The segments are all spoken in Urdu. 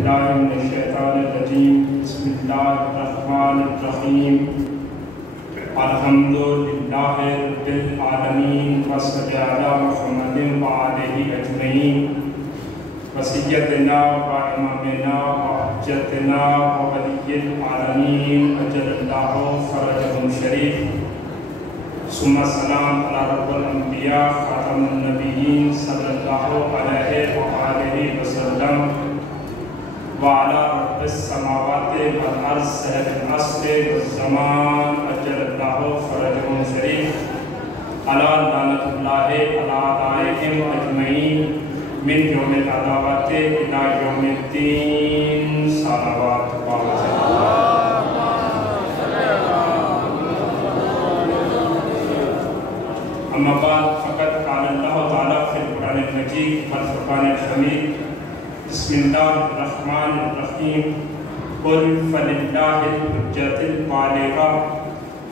باللہ من الشیطان الرجیم بسم اللہ الرحمن الرحیم الحمدللہ رب العالمین وصلی علی محمد وآلہ اجمعین وسیدنا و امامنا و حجتنا و ولی العالمین اجل اللہ فرجہ شریف ثم السلام علی رب الانبیاء خاتم النبیین صلی اللہ علیہ وآلہ وسلم وعلی رب السماوات والارض صاحب العصر والزمان اجل اللہ فرجہ شریف علی لعنۃ اللہ علی اعدائہم اجمعین من یوم العداوت الی یوم الدین صلوات اما بعد فقط قال اللہ تعالیٰ فی القرآن المجید والفرقان الحمید بسم اللہ الرحمن الرحیم قل فللہ الحجۃ البالغہ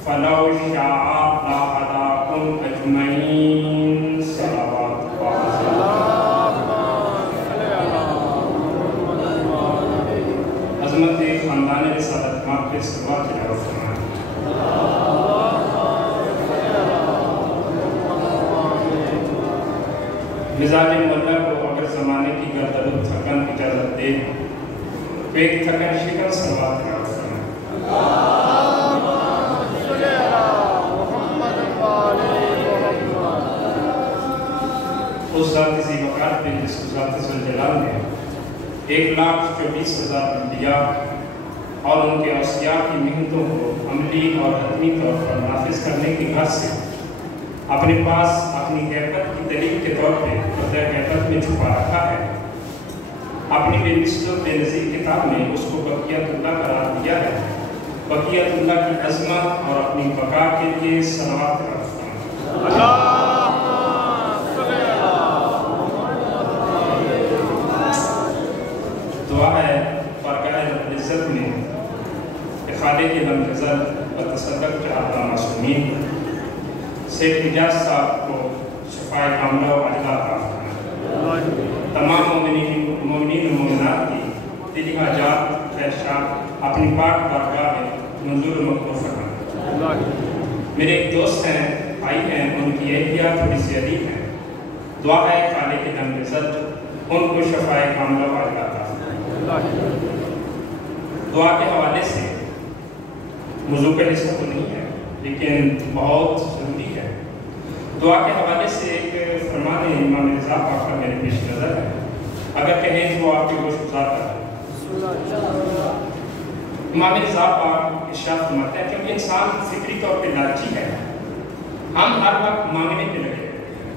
فلو شاء لہداکم اجمعین صلوات عظمت خاندان رسالت ماں کے صلوات جاری فرمائیں۔ مزاج مولا کو اگر زمانے کی گردن و تھکن اجازت دے تو ایک تھکن شکن صلوات جاری فرمائیں۔ اس ذات ذی وقار پہ جس کو ذات ذوالجلال نے 1,24,000 انبیاء اور ان کے اوصیاء کی محنتوں کو عملی اور حتمی طور پر نافذ کرنے کی غرض سے اپنے پاس اپنی غیبت کی دلیل کے طور پہ پردہ غیبت میں چھپا رکھا ہے۔ اپنی بے مثل و بے نظیر کتاب میں اس کو بقیت اللہ قرار دیا ہے۔ بقیت اللہ کی عظمت اور اپنی بقا کے لیے صلوات کرتا دعا ہے بارگاہ رب العزت میں کہ خالق لم یزل و تصدق چاہتا معصومین سید حجاز صاحب کو شفاء کاملہ و عاجلہ عطا فرمائیں۔ تمام مومنین و مومنات کی دلی حاجات خواہشات اپنی پاک بارگاہ میں منظور و مقبول فرمائیں۔ میرے ایک دوست ہیں، بھائی ہیں، ان کی اہلیہ تھوڑی سی عجیب ہے۔ دعا ہے خالق لم یزل ان کو شفاء کاملہ و عاجلہ عطا فرمائیں۔ دعا کے حوالے سے موضوع کا حصہ تو نہیں ہے لیکن بہت ضروری ہے۔ دعا کے حوالے سے ایک فرمان امام رضا پاک کا میرے پیش نظر ہے، اگر کہیں تو وہ آپ کے گوش گزار کر امام رضا پاک ارشاد فرماتے ہیں کیونکہ انسان فطری طور پہ لالچی ہے، ہم ہر وقت مانگنے پہ لگے رہتے ہیں۔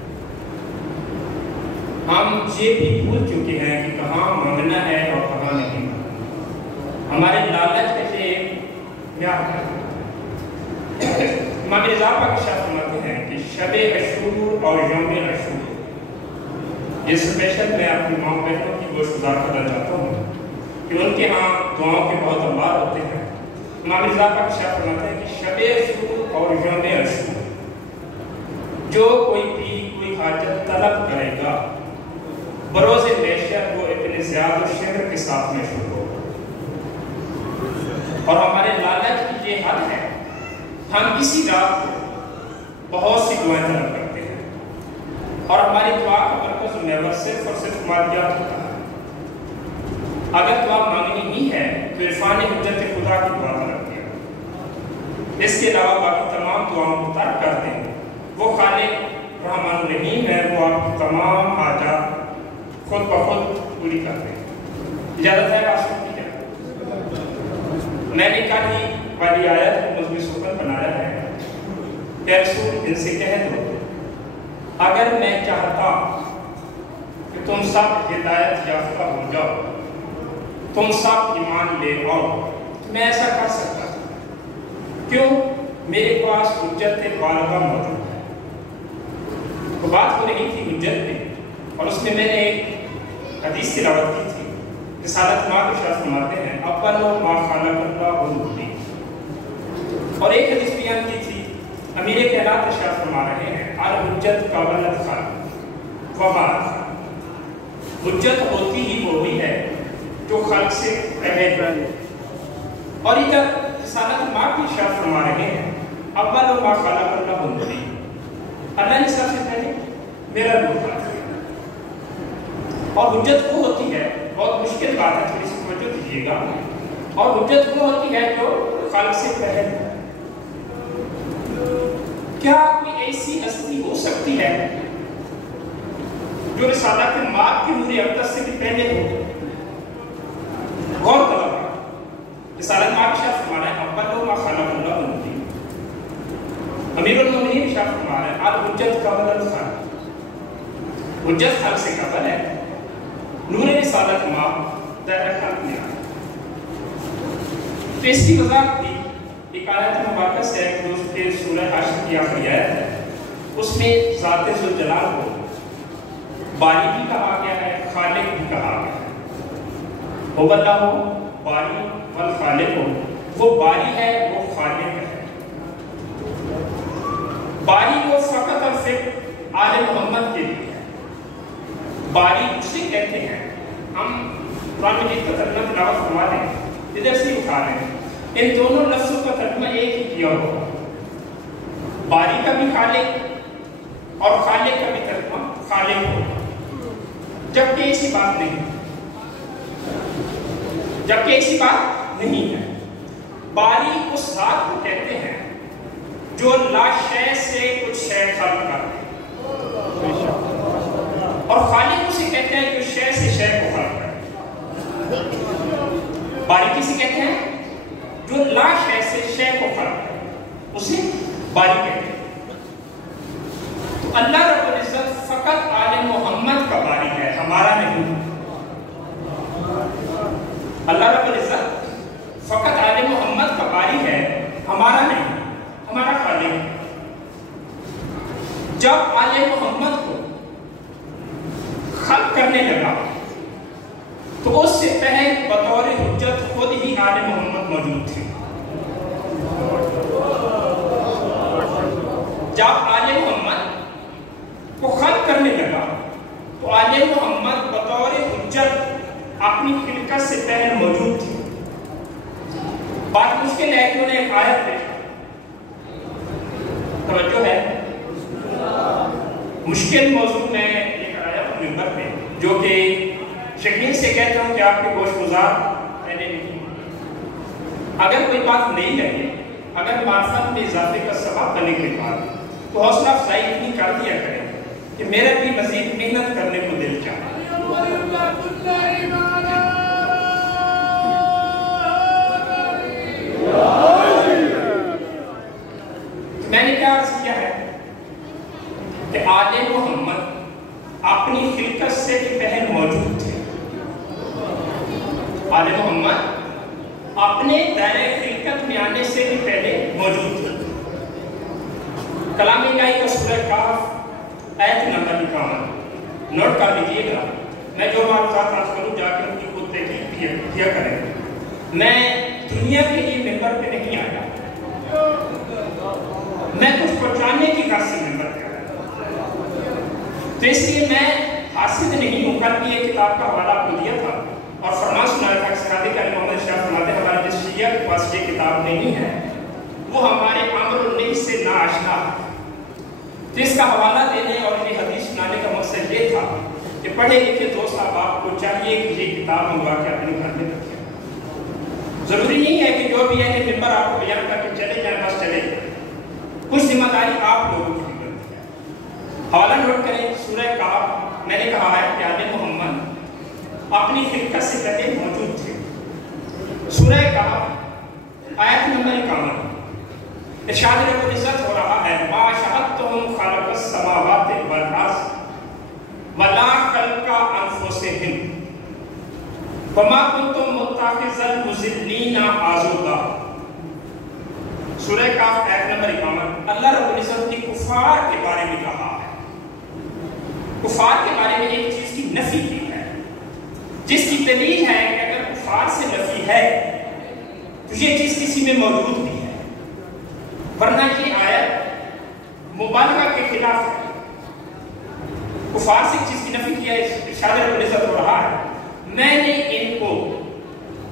ہم یہ بھی بھول چکے ہیں کہ کہاں مانگنا ہے اور کہاں نہیں مانگنا۔ ہمارے لالچ کا یہ معیار ہے۔ امام رضا پاک ارشاد فرماتے ہیں کہ شب عاشور اور یوم عاشور یہ اسپیشل میں اپنی ماں بہنوں کی گوش گزار کرنا چاہتا ہوں کہ ان کے ہاں دعاؤں کے بہت انبار ہوتے ہیں۔ امام رضا پاک ارشاد فرماتے ہیں کہ شب عاشور اور یوم عاشور جو کوئی بھی کوئی حاجت طلب کرے گا بروز محشر وہ ابن زیاد و شہر کے ساتھ محشور ہوگا۔ اور ہمارے لالچ کی یہ حد ہے، ہم اسی رات کو بہت سی دعائیں طلب کرتے ہیں اور ہماری دعا کا مرکز و محور صرف اور صرف مادیات ہوتا ہے۔ اگر دعا مانگنی ہی ہے تو عرفان حجت خدا کی دعا طلب کیا، اس کے علاوہ باقی تمام دعاؤں کو ترک کر دیں۔ وہ خالق رحمان الرحیم ہے، وہ آپ کی تمام حاجات خود بخود پوری کر دیں۔ اجازت ہے آپ سنتی ہے؟ میں نے کل ہی والی آیت کو مضمون سخن بنایا ہے کہ رسول ان سے کہہ دو اگر میں چاہتا کہ تم سب ہدایت یافتہ ہو جاؤ، تم سب ایمان لے آؤ، تو میں ایسا کر سکتا تھا۔ کیوں؟ میرے پاس حجت بالغہ موجود ہے۔ وہ بات ہو رہی تھی حجت پہ اور اس میں نے ایک حدیث تلاوت کی تھی۔ رسالت ماں کے شاہ فرماتے ہیں اول ما خلق اللہ الوجود، اور ایک حدیث بیان کی تھی امیر کائنات ارشاد فرما رہے ہیں الحجت قبل الخلق وما الخلق، حجت ہوتی ہی وہی ہے جو خلق سے پہلے، اور ادھر رسالت ماں کی ارشاد فرما رہے ہیں اول ما خلق اللہ نوری، اللہ نے سب سے پہلے میرا نور خلق کیا۔ اور حجت وہ ہوتی ہے، بہت مشکل بات ہے، تھوڑی سی توجہ دیجیے گا، اور حجت وہ ہوتی ہے جو خلق سے پہلے۔ کیا کوئی ایسی ہستی ہو سکتی ہے جو رسالت ماں کی نور اقدس سے بھی پہلے ہو؟ غور کرو، رسالت ماں کی ارشاد فرما رہا ہے اول ما خلق اللہ نوری، امیر المومنین ارشاد فرما رہا ہے الحجت قبل الخلق، حجت خلق سے قبل ہے، نور رسالت ماں در خلق میں آیا۔ تو اس کی وضاحت بھی ایک آیت مبارکہ سے ہے جو اس کے سورہ حشر کی آخری آیت ہے، اس میں ذات ذوالجلال کو باری بھی کہا گیا ہے، خالق بھی کہا گیا ہے۔ هو اللہ باری والخالق، وہ باری ہے، وہ خالق ہے۔ باری وہ فقط اور صرف آل محمد کے لیے ہے، باری اسے کہتے ہیں۔ ہم قرآن مجید کا ترجمہ تلاوت فرما دیں، ادھر سے اٹھا رہے ہیں، ان دونوں لفظوں کا ترجمہ ایک ہی کیا ہوا، باری کا بھی خالق اور خالق کا بھی ترجمہ خالق ہوگا، جبکہ ایسی بات نہیں، جبکہ ایسی بات نہیں ہے۔ باری اس ذات کو کہتے ہیں جو لا شے سے کچھ شے خلق کرتے ہیں، اور خالق اسے کہتے ہیں جو شے سے شے کو خلق کرتے ہیں۔ باری کسی کہتے ہیں جو لا شے سے شے کو خلق کرتے ہیں، اسے باری کہتے ہیں۔ تو اللہ رب العزت فقط آل محمد کا باری ہے، ہمارا نہیں۔ اللہ رب العزت فقط آل محمد کا باری ہے، ہمارا نہیں، ہمارا خالق۔ جب آل محمد کو خلق کرنے لگا تو اس سے پہلے بطور حجت خود ہی آل محمد موجود تھے۔ جب آل محمد کو خلق کرنے لگا تو آل محمد بطور حجت اپنی خلقت سے پہلے موجود تھی۔ بات مشکل ہے کہ انہیں ایک آیت دیکھا، توجہ ہے، مشکل موضوع میں ایک آیا ہوں ممبر پہ، جو کہ شکیل سے کہتا ہوں کہ آپ کے گوش گزار پہلے نہیں۔ اگر کوئی بات نہیں لگے، اگر معرفت میں اضافے کا سبب بنے کے بعد، تو حوصلہ افزائی اتنی کر دیا کریں کہ میرا بھی مزید محنت کرنے کو دل چاہتا ہے۔ میں نے کیا عرض کیا ہے کہ آل محمد اپنی خلقت سے بھی پہلے موجود تھے۔ آل محمد اپنے دائرۂ خلقت میں آنے سے بھی پہلے موجود تھے۔ کلام الہی کا سورہ کہف آیت نمبر 51 نوٹ کر لیجیے گا۔ میں جو معلومات آج کروں جا کے ان کی خود تحقیق کیا کریں۔ میں دنیا کے لیے ممبر پہ نہیں آیا، میں کچھ پہنچانے کی غرض سے ممبر پہ آیا، تو اس لیے میں حاسد نہیں ہوں۔ کل بھی ایک کتاب کا حوالہ آپ کو دیا تھا اور فرمان سنایا تھا کہ سکھاتے کہ محمد شاہ فرماتے ہمارے جس شیعہ کے پاس یہ کتاب نہیں ہے وہ ہمارے امر النہی سے ناآشنا ہے۔ تو اس کا حوالہ دینے اور یہ حدیث سنانے کا مقصد یہ تھا کہ پڑھے لکھے دوست آپ کو چاہیے کہ یہ کتاب منگوا کے اپنے گھر میں رکھیں۔ ضروری نہیں ہے کہ جو بھی ہے ممبر آپ کو بیان کر کے چلے جائیں، بس چلے جائیں، کچھ ذمہ داری آپ لوگوں کی بنتی ہے۔ حوالہ نوٹ کریں، سورہ کہف میں نے کہا ہے کہ آل محمد اپنی خلقت سے پہلے موجود تھے۔ سورہ کہف آیت نمبر 51 ارشاد رب العزت ہو رہا ہے ما شہدتہم خلق السماوات والارض ولا خلق انفسہم وما کنتم متخذ المضلین عضدا۔ سورہ کہف آیت نمبر 51 اللہ رب العزت نے کفار کے بارے میں کہا ہے، کفار کے بارے میں ایک چیز کی نفی کی ہے، جس کی دلیل ہے کہ اگر کفار سے نفی ہے تو یہ چیز کسی میں موجود بھی ہے، ورنہ یہ آیت مبالغہ کے خلاف ہے۔ کفار سے چیز کی نفی کیا ہے، ارشاد رب العزت ہو رہا ہے میں نے ان کو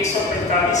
145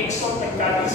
145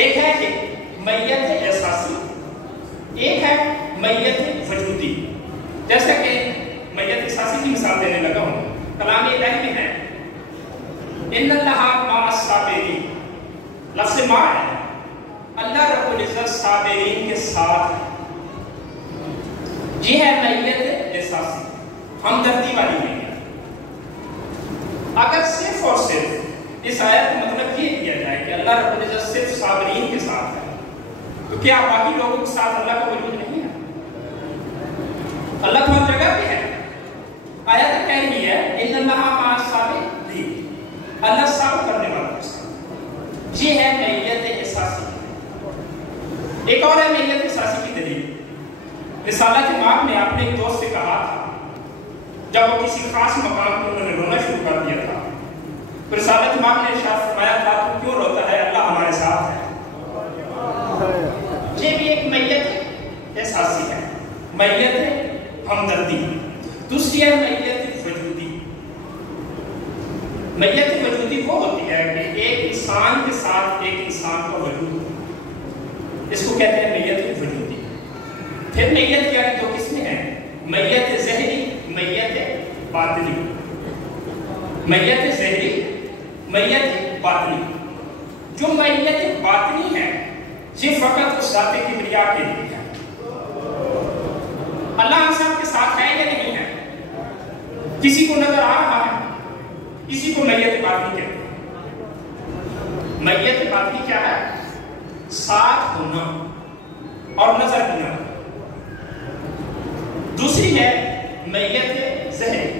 ایک ہے میت احساسی، ایک ہے میت وجودی. جیسا کہ میت احساسی کی مثال دینے لگا ہوں، کلام الہی میں ہے ان اللہ مع الصابرین. لفظ مع ہے، اللہ رب العزت صابرین کے ساتھ ہے. یہ ہے میت احساسی، ہمدردی والی میت. اگر صرف اور صرف اس آیت کا مطلب یہ کیا جائے کہ اللہ رب العزت صرف صابرین کے ساتھ ہے، تو کیا باقی لوگوں کے ساتھ اللہ کا وجود نہیں ہے؟ اللہ تو ہر جگہ پہ ہے. آیت کہہ رہی ہے ان اللہ مع الصابرین، اللہ صبر کرنے والوں کے ساتھ. یہ ہے میت احساسی. ایک اور ہے میت احساسی کی دلیل. رسالہ کے ماں نے اپنے ایک دوست سے کہا تھا جب وہ کسی خاص مقام پر انہوں نے رونا شروع کر دیا تھا، تو رسالہ کے ماں نے ارشاد فرمایا تھا تو کیوں روتا ہے، اللہ ہمارے ساتھ ہے. یہ بھی ایک میت احساسی ہے، میت ہمدردی. دوسری ہے میت وجودی. میت وجودی وہ ہوتی ہے کہ ایک انسان کے ساتھ ایک انسان کا وجود، اس کو کہتے ہیں میت وجودی. پھر میت کیا دو قسمیں ہیں، میت ظاہری، میت باطنی. میت ظاہری، میت باطنی. جو میت باطنی ہے یہ فقط اس ذات کبریا کے لیے ہے. اللہ ہم سب کے ساتھ ہے یا نہیں ہے؟ کسی کو نظر آ رہا ہے، کسی کو میت باطنی کہتے ہیں. میت باطنی کیا ہے؟ ساتھ ہونا اور نظر ہونا. دوسری ہے میت ظاہری.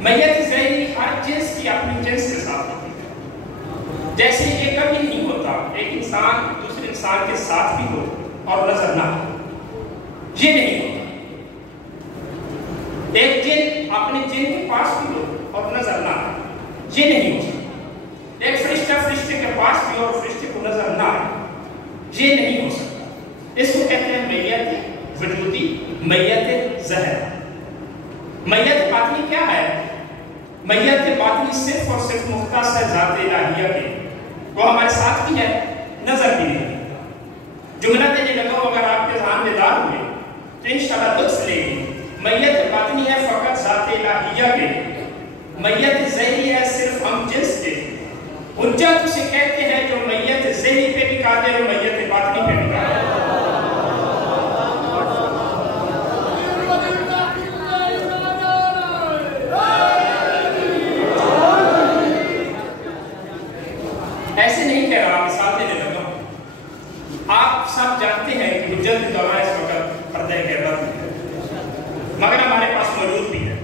میت ظاہری ہر جنس کی اپنی جنس کے ساتھ ہوتی ہے. جیسے یہ کبھی نہیں ہوتا ایک انسان دوسرے انسان کے ساتھ بھی ہو اور نظر نہ ہو، یہ نہیں ہوتا. ایک جن اپنے جن کے پاس بھی ہو اور نظر نہ آئے، یہ نہیں ہو سکتا. ایک فرشتہ فرشتے کے پاس بھی ہو اور فرشتے کو نظر نہ آئے، یہ نہیں ہو سکتا. اس کو کہتے ہیں میت وجودی، میت ظاہر. میت باطنی کیا ہے؟ میت باطنی صرف اور صرف مختص ہے ذات الہیہ کے، وہ ہمارے ساتھ بھی ہے، نظر بھی نہیں. جملہ دینے لگا ہوں، اگر آپ کے ذہن میں دار ہوئے تو انشاءاللہ لطف لے گی. میت باطنی ہے فقط ذات الہیہ کے، میت ظاہری ہے صرف ہم جنس کے. حجت اسے کہتے ہیں جو میت ظاہری پہ بھی قادر اور میت باطنی پہ بھی قادر. ایسے نہیں کہہ رہا، مثال دینے لگا ہوں. آپ سب جانتے ہیں کہ حجت دورہ اس وقت پردہ کہتا ہے، مگر ہمارے پاس موجود بھی ہے.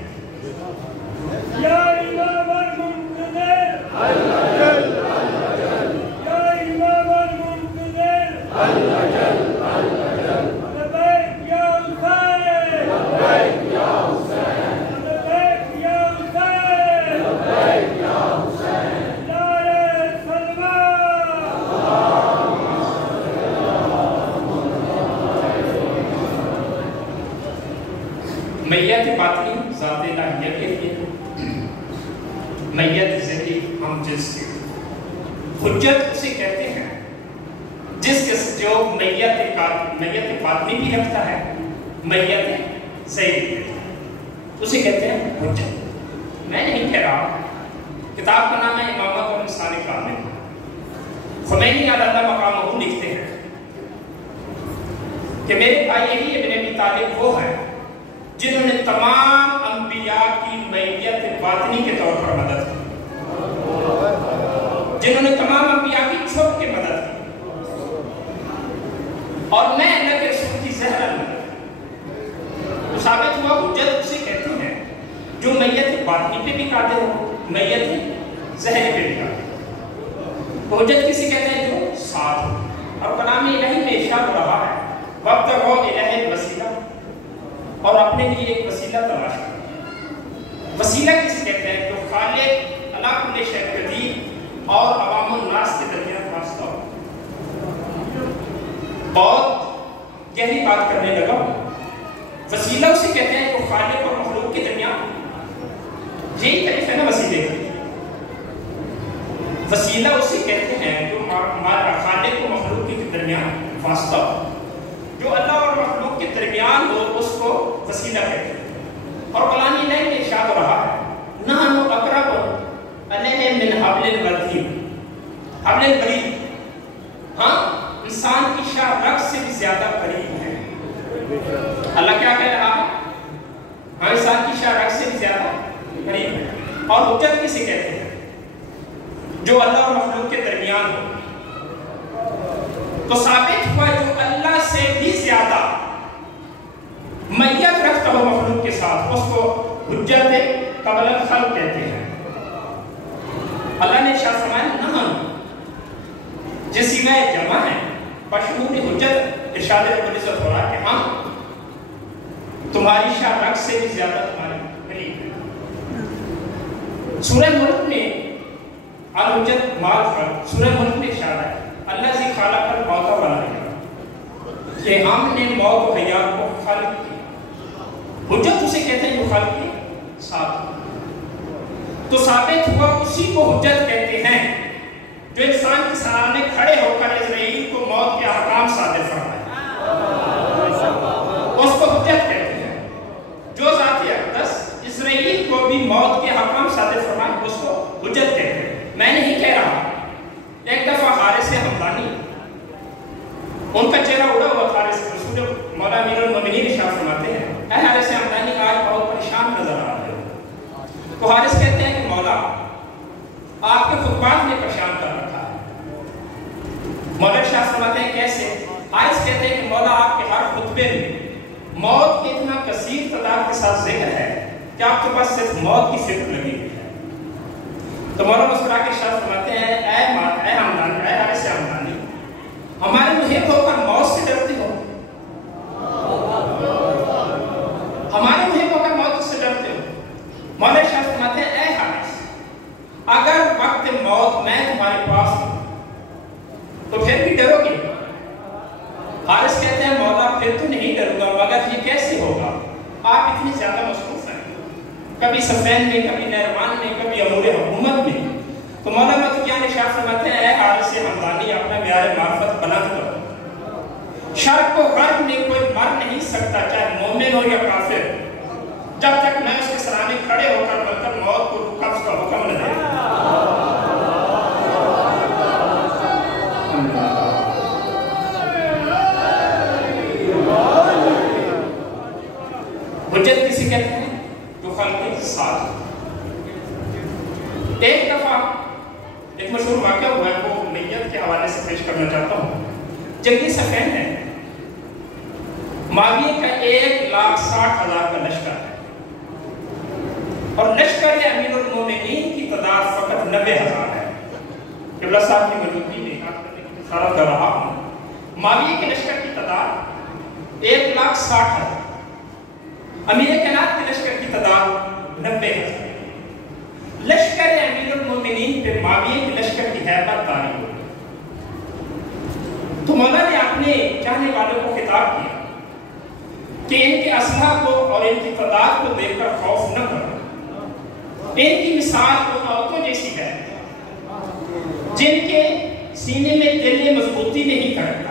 یا امام المنتظر اللہ جل اللہ جل، یا امام المنتظر اللہ جل اللہ جل، لبیک یا حسین، لبیک یا حسین، لبیک یا حسین، لبیک یا حسین، نعرہ سلوات. میت باطنی ذات الہیہ کے لیے، میت ظاہری ہم جنس کے. حجت اسے کہتے ہیں جس کے جو میت باطنی بھی رکھتا ہے، میت ظاہری بھی رکھتا ہے، اسے کہتے ہیں حجت. میں نہیں کہہ رہا، کتاب کا نام ہے امامت اور انسان کامل. خمینی علیہ اللہ مقامہ لکھتے ہیں کہ میرے بھائی علی ابن ابی طالب وہ ہیں جنہوں نے تمام انبیاء کی میت باطنی کے طور پر مدد کی، جنہوں نے تمام انبیاء کی چھپ کے مدد کی، اور میں اللہ کے رسول کی زہر مدد. تو ثابت ہوا حجت اسے کہتے ہیں جو میت باطنی پہ بھی قادر ہو، میت ظاہری پہ بھی قادر ہو. حجت کسی کہتے ہیں جو ساتھ ہو. اور کلام الہی میں ارشاد ہو رہا ہے وَابْتَغُوا إِلَيْهِ الْوَسِيلَةَ، اور اپنے لیے ایک وسیلہ تلاش کریں. وسیلہ کسی کہتے ہیں جو خالق اللہ کل شیء قدیر اور عوام الناس کے درمیان واسطہ ہو. بہت گہری بات کرنے لگا. وسیلہ اسے کہتے ہیں جو خالق اور مخلوق کے درمیان، یہی تعریف ہے نا وسیلے کا. وسیلہ وسیلہ اسے کہتے ہیں جو ہمارا خالق و مخلوق کے درمیان واسطہ ہو، جو اللہ اور مخلوق کے درمیان ہو اس کو وسیلہ کہتے ہیں۔ اور قرآن میں ارشاد ہو رہا ہے نحن اقرب الیہ من حبل الورید، حبل الورید، ہاں انسان کی شاہ رگ سے بھی زیادہ قریب ہے۔ اللہ کیا کہہ رہا ہے؟ ہاں انسان کی شاہ رگ سے بھی زیادہ قریب ہے۔ اور حجت کسے کہتے ہیں؟ جو اللہ اور مخلوق کے درمیان ہو۔ تو ثابت ہوا جو اللہ سے بھی زیادہ میت رکھتا ہو مخلوق کے ساتھ اس کو حجت قبل الخلق کہتے ہیں۔ اللہ نے ارشاد فرمایا نحن، جس صیغہ جمع ہے بشمول حجت، ارشاد رب العزت ہو رہا کہ ہم تمہاری شاہ رگ سے بھی زیادہ تمہارے قریب ہیں۔ سورہ ملک میں الحجت مال فرق، سورہ ملک میں ارشاد ہے اللہ سے خالق الموت والحیات، کہ ہم نے موت و حیات کو خالق کیا۔ حجت اسے کہتے ہیں جو خالق کے ساتھ۔ تو ثابت ہوا اسی کو حجت کہتے ہیں جو انسان کے سامنے کھڑے ہو کر اسرائیل کو موت کے احکام صادر فرمائے، اس کو حجت کہتے ہیں۔ جو ذات اقدس اسرائیل کو بھی موت کے احکام صادر فرمائے اس کو حجت کہتے ہیں۔ میں نہیں کہہ رہا، ایک دفعہ حارث حمدانی، ان کا چہرہ اڑا ہوا تھا، رسول مولا امیر المومنین ارشاد فرماتے ہیں اے حارث حمدانی آج بہت پریشان نظر آ رہے ہو۔ تو حارث کہتے ہیں کہ مولا آپ کے خطبات نے پریشان کر رکھا ہے۔ مولا ارشاد فرماتے ہیں کیسے؟ حارث کہتے ہیں کہ مولا آپ کے ہر خطبے میں موت کی اتنا کثیر تعداد کے ساتھ ذکر ہے کہ آپ کے پاس صرف موت کی فکر لگی ہوئی ہے۔ تو مولا مسکرا کے ارشاد فرماتے ہیں اے حمدانی، اے حارث حمدانی، ہمارے محب ہو کر موت سے ڈرتے ہو، ہمارے محب ہو کر موت سے ڈرتے ہو۔ مولا ارشاد فرماتے ہیں اے حارث، اگر وقت موت میں تمہارے پاس ہوں تو پھر بھی ڈرو گے؟ حارث کہتے ہیں مولا پھر تو نہیں ڈروں گا، مگر یہ کیسے ہوگا؟ آپ اتنے زیادہ مصروف ہیں، کبھی صفین میں، کبھی نہروان میں، کبھی امور حکومت میں۔ تو مولا متقیان ارشاد فرماتے ہیں اے حارث حمدانی اپنا معیار معرفت بلند کرو، شرق و غرب میں کوئی مر نہیں سکتا چاہے مومن ہو یا کافر جب تک میں اس کے سرانے کھڑے ہو کر ملکل موت کو قبض کا حکم نہ دے۔ حجت کسی کہتے ہیں جو خلق کے ساتھ۔ ایک دفعہ ایک مشہور واقعہ ہوا ہے، وہ میت کے حوالے سے پیش کرنا چاہتا ہوں۔ جنگی صفین ہے، معاویہ کا 1,60,000 کا لشکر ہے، اور لشکر امیر المومنین کی تعداد فقط 90,000 ہے۔ قبلہ صاحب کی موجودگی میں اشارہ کر رہا ہوں، معاویہ کے لشکر کی تعداد 1,60,000، امیر کائنات کے لشکر کی تعداد 90,000۔ لشکر امیر المومنین پہ معاویہ کے لشکر کی ہیبت طاری ہوئی۔ تو مولا نے اپنے چاہنے والوں کو خطاب کیا کہ ان کے اسلحہ کو اور ان کی تعداد کو دیکھ کر خوف نہ کرو، ان کی مثال کو عورتوں جیسی ہے جن کے سینے میں دل مضبوطی نہیں کرتا۔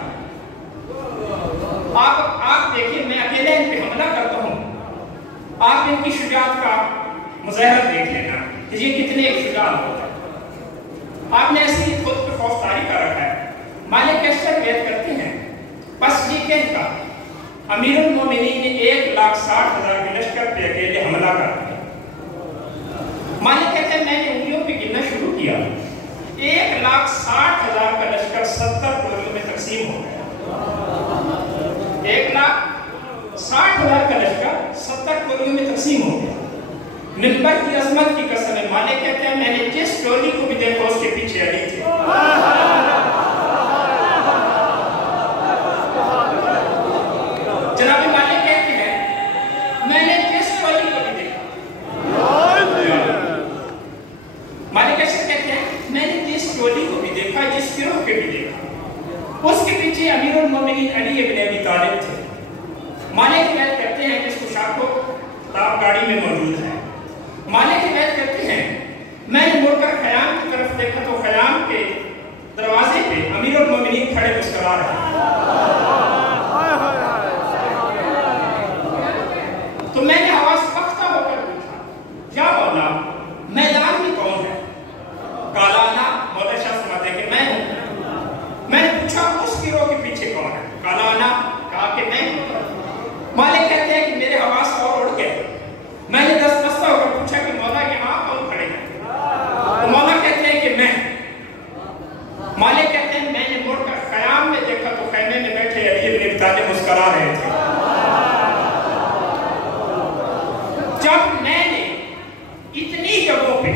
آپ دیکھیں میں اکیلے ان پہ حملہ کرتا ہوں، آپ ان کی شجاعت کا مظاہرہ دیکھ لینا کہ یہ کتنے ایک شجاع ہوتا ہے۔ آپ نے ایسی خود پہ خوف طاری کر رکھا ہے۔ مالک اشتر بیعت کرتے ہیں بس یہ کہہ کر امیر المومنین نے 1,60,000 کے لشکر پہ اکیلے حملہ کر دیا۔ مالک کہتے ہیں میں نے انگلیوں پہ گننا شروع کیا، 1,60,000 کا لشکر 70 ٹولیوں میں تقسیم ہو گیا۔ 1,60,000 کا لشکر 70 ٹولیوں میں تقسیم ہو گیا۔ منبر کی عظمت کی قسم ہے، مالک کہتے ہیں میں نے جس ٹولی کو بھی دیکھا اس کے پیچھے علی تھے۔ جناب مالک کہتے ہیں میں نے جس ٹولی کو بھی دیکھا، مالک ایسے کہتے ہیں میں نے جس ٹولی کو بھی دیکھا، جس گروہ کے بھی دیکھا، اس کے پیچھے امیر المومنین علی ابن ابی طالب تھے۔ مالک بیعت کرتے ہیں جس کو شاکو تاب گاڑی میں موجود ہے، مالک بیعت کرتے ہیں میں نے مڑ کر خیام کی طرف دیکھا تو خیام کے دروازے پہ امیر المومنین کھڑے مسکرا رہے ہیں۔ تو میں نے حواس پختہ ہو کر پوچھا، یا مولا میدان میں کون ہے؟ کالا نا، مولا شاہ فرماتے کہ میں ہوں۔ میں نے پوچھا اس گروہ کے پیچھے کون ہے؟ کالا نا، کہا کہ میں ہوں۔ مالک کہتے ہیں کہ میرے حواس اور اڑ گئے۔ میں نے دست بستہ ہو کر پوچھا کہ مولا یہاں کون کھڑے ہیں؟ تو مولا کہتے ہیں کہ میں۔ مالک کہتے ہیں میں نے مڑ کر خیام میں دیکھا تو خیمے میں بیٹھے علی بن ابی طالب مسکرا رہے تھے۔ جب میں نے اتنی جگہوں پہ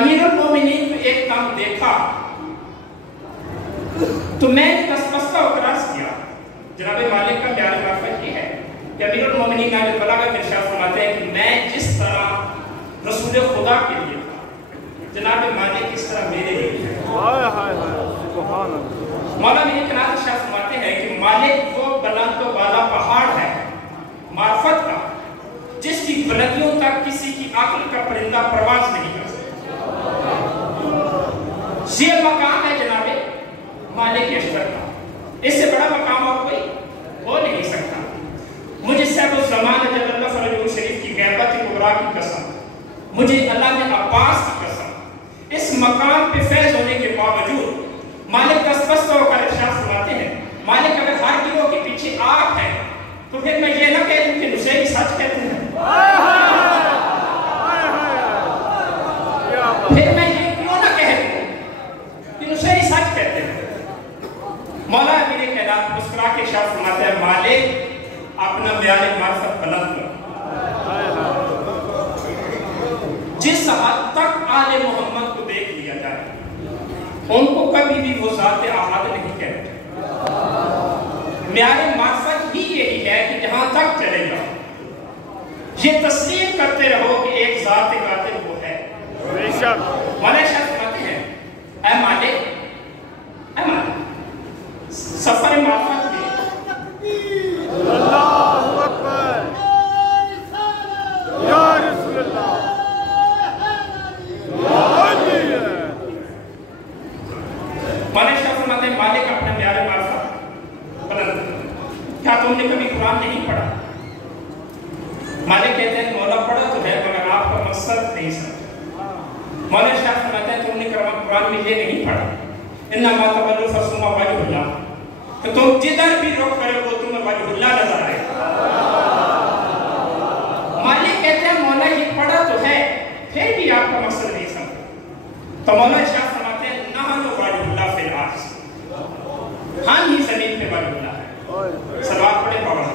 امیر المومنین کو ایک دم دیکھا تو میں نے دست بستہ ہو کر عرض کیا، جناب مالک کا پیار معرفت یہ ہے کہ امیر المومنین نے بلاغت ارشاد فرماتے ہیں کہ میں جس طرح رسول خدا کے لیے تھا، جناب مالک اس طرح میرے لیے ہے۔ مولا میری کنات ارشاد فرماتے ہیں کہ مالک وہ بلند و بالا پہاڑ ہے معرفت کا، جس کی بلندیوں تک کسی کی عقل کا پرندہ پرواز نہیں کر سکتا۔ یہ مقام ہے جناب مالک اشتر کا، اس سے بڑا مقام اور کوئی ہو نہیں سکتا۔ مجھے صاحب الزمان جل اللہ فرجہ شریف کی غیبت کبریٰ کی قسم، مجھے اللہ نے عباس کی قسم، اس مقام پہ فیض ہونے کے باوجود مالک دست بستہ ہو کر ارشاد فرماتے ہیں، مالک اگر ہر گروہ کے پیچھے آپ ہیں تو پھر میں یہ نہ کہہ دوں کہ نصیری سچ کہتے ہیں، پھر میں یہ کیوں نہ کہہ دوں کہ نصیری سچ کہتے ہیں۔ مولا میرے کائنات مسکرا کے ارشاد فرماتے ہیں، مالک اپنا معیار معرفت بلند کرو۔ جس حد تک آل محمد کو دیکھ لیا جائے ان کو کبھی بھی وہ ذات احد نہیں کہتے۔ معیار معرفت ہی یہی ہے کہ جہاں تک چلے جاؤ یہ تسلیم کرتے رہو کہ ایک ذات قادر وہ ہے۔ مولا شاہ فرماتے ہیں، اے مالک سفر معرفت میں اللہ اکبر یا رسول اللہ مولا شاہ فرماتے ہیں، مالک اپنا معیار معرفت بلند۔ کیا تم نے کبھی قرآن نہیں پڑھا؟ مالک کہتے ہیں مولا پڑھا تو ہے مگر آپ کا مقصد نہیں سمجھا۔ مولا شاہ فرماتے ہیں تم نے قرآن میں یہ نہیں پڑھا، انما تولوا فثم وجہ اللہ، کہ تم جدھر بھی رخ کرو وہ تمہیں وجہ اللہ نظر آئے۔ مالک کہتے ہیں مولا یہ پڑھا تو ہے پھر بھی آپ کا مقصد نہیں سمجھا۔ تو مولا شاہ فرماتے ہیں نحن وجہ اللہ فی الارض، ہم ہی زمین پہ وجہ اللہ ہے۔ صلوات پڑھے بابا سے۔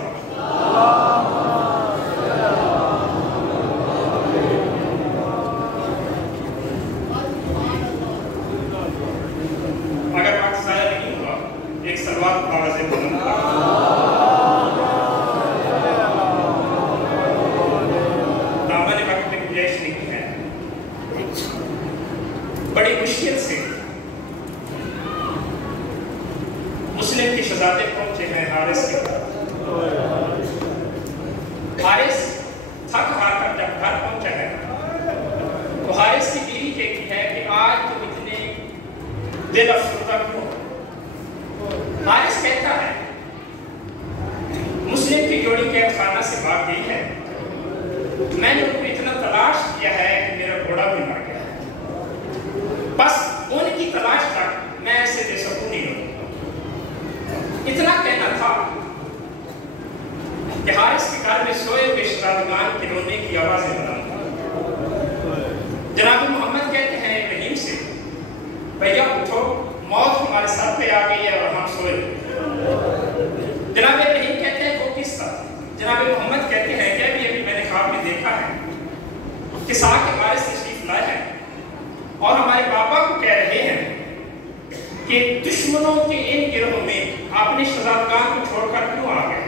اگر وقت ضائع نہیں ہوا ایک صلوات بابا سے بلند دامن وقت میں گنجائش نہیں ہے۔ بڑی مشکل سے مسلم کے شہزادے پہنچے ہیں حارث کے گھر۔ حارث تھک ہار کر جب گھر پہنچا ہے تو حارث کی بیوی کہتی ہے کہ آج تم اتنے دل افسردہ کیوں؟ حارث کہتا ہے مسلم کی جوڑی قید خانہ سے بھاگ گئی ہے، میں نے ان کو اتنا تلاش کیا ہے کہ میرا گھوڑا بھی مر گیا ہے، بس ان کی تلاش تک میں ایسے بے سکون نہیں ہوں۔ اتنا کہنا تھا کہ حارث کے گھر میں سوئے ہوئے شہزادگان کے رونے کی آوازیں بلند۔ جناب محمد کہتے ہیں ابراہیم سے، بھیا اٹھو موت ہمارے سر پہ آ گئی ہے اور ہم سوئے۔ جناب ابراہیم کہتے ہیں وہ کس طرح؟ جناب محمد کہتے ہیں کہ ابھی میں نے خواب میں دیکھا ہے کہ ساکھ کے وارث تشریف لائے ہیں اور ہمارے بابا کو کہہ رہے ہیں کہ دشمنوں کے ان گروہوں میں اپنے شہزادگان کو چھوڑ کر کیوں آ گئے؟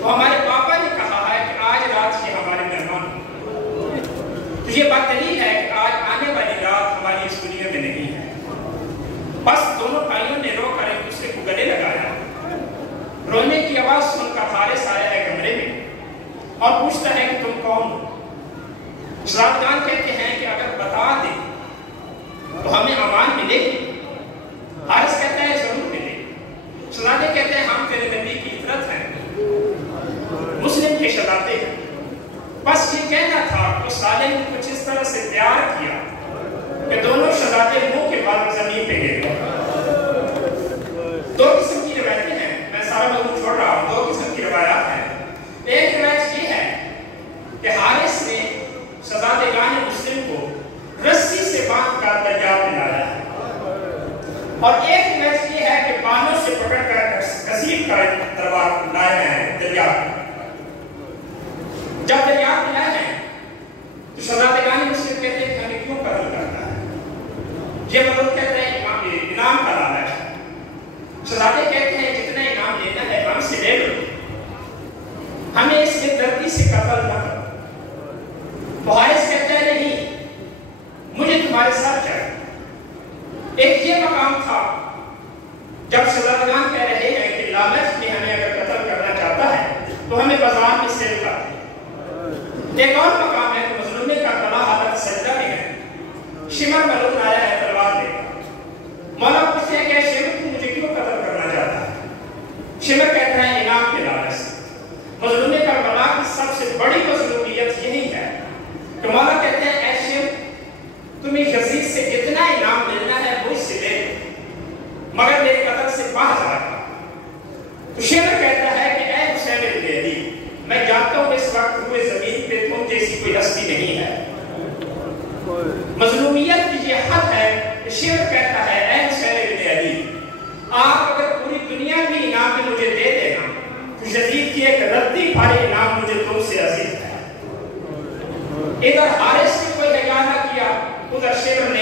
تو ہمارے پاپا نے کہا ہے کہ آج رات یہ ہمارے مہمان ہیں، تو یہ بات دلیل ہے کہ آج آنے والی رات ہماری اس دنیا میں نہیں ہے۔ بس دونوں بھائیوں نے رو کر ایک دوسرے کو گلے لگایا۔ رونے کی آواز سن کر حارث آیا ہے کمرے میں اور پوچھتا ہے کہ تم کون ہو؟ شہزادگان کہتے ہیں کہ تو ہمیں امان ملے گی؟ حارث کہتا ہے ضرور ملے گی۔ شہزادے کہتے ہیں ہم تیرے نبی کی اطرت ہیں، مسلم کے شہزادے ہیں، بس یہ کہنا تھا کہ صالح نے کچھ اس طرح سے تیار کیا کہ دونوں شہزادے منہ کے بعد زمین پہ گر گئے۔ دو قسم کی روایتیں ہیں، میں سارا موضوع چھوڑ رہا ہوں، دو قسم کی روایات ہیں۔ ایک روایت یہ ہے کہ حارث نے شہزادگان مسلم کو رسی سے باندھ کر دریا میں لایا ہے، اور ایک روایت یہ ہے کہ بانوں سے پکڑ کر کسیب کر دربار لائے ہیں دریا میں۔ جب دریا میں لائے ہیں تو شہزادگان مسلم کہتے ہیں کہ ہمیں کیوں قتل کرتا ہے؟ یہ مطلب کہتے ہیں انعام کا لالچ ہے۔ شہزادے کہتے ہیں جتنا انعام لینا ہے ہم سے لے لو، ہمیں اس میں دردی سے قتل نہ کرو۔ تو حارث کہتا ہے نہیں، مجھے تمہارے ساتھ چاہیے۔ ایک یہ مقام تھا جب شہزادگان کہہ رہے ہیں کہ لالچ میں ہمیں اگر قتل کرنا چاہتا ہے تو ہمیں بازار میں سیل کر دے۔ ایک اور مقام ہے کہ مظلومے کا کلا حالت سجدہ میں ہے، شمر ملون آیا ہے تلوار لے کر۔ مولا پوچھتے ہیں کہ شمر تو مجھے کیوں قتل کرنا چاہتا ہے؟ شمر کہتا ہے انعام کے لالچ سے۔ مظلومے کا کلا کی سب سے بڑی مظلومیت یہی ہے کہ مولا کہتے ہیں اے شمر تمہیں یزید سے جتنا انعام ملنا ہے وہ اس سے لے لو، مگر میرے قتل سے باہر جائے گا۔ تو شمر کہتا ہے کہ اے حسین ابن علی، میں جانتا ہوں اس وقت روئے زمین پہ تم جیسی کوئی ہستی نہیں ہے۔ مظلومیت کی یہ حد ہے کہ شمر کہتا ہے اے حسین ابن علی، آپ اگر پوری دنیا بھی انعام میں مجھے دے دینا تو یزید کی ایک ردی بھاری انعام مجھے تم سے عزیز ہے۔ ادھر حارث نے کوئی حیا نہ کیا، ادھر شمر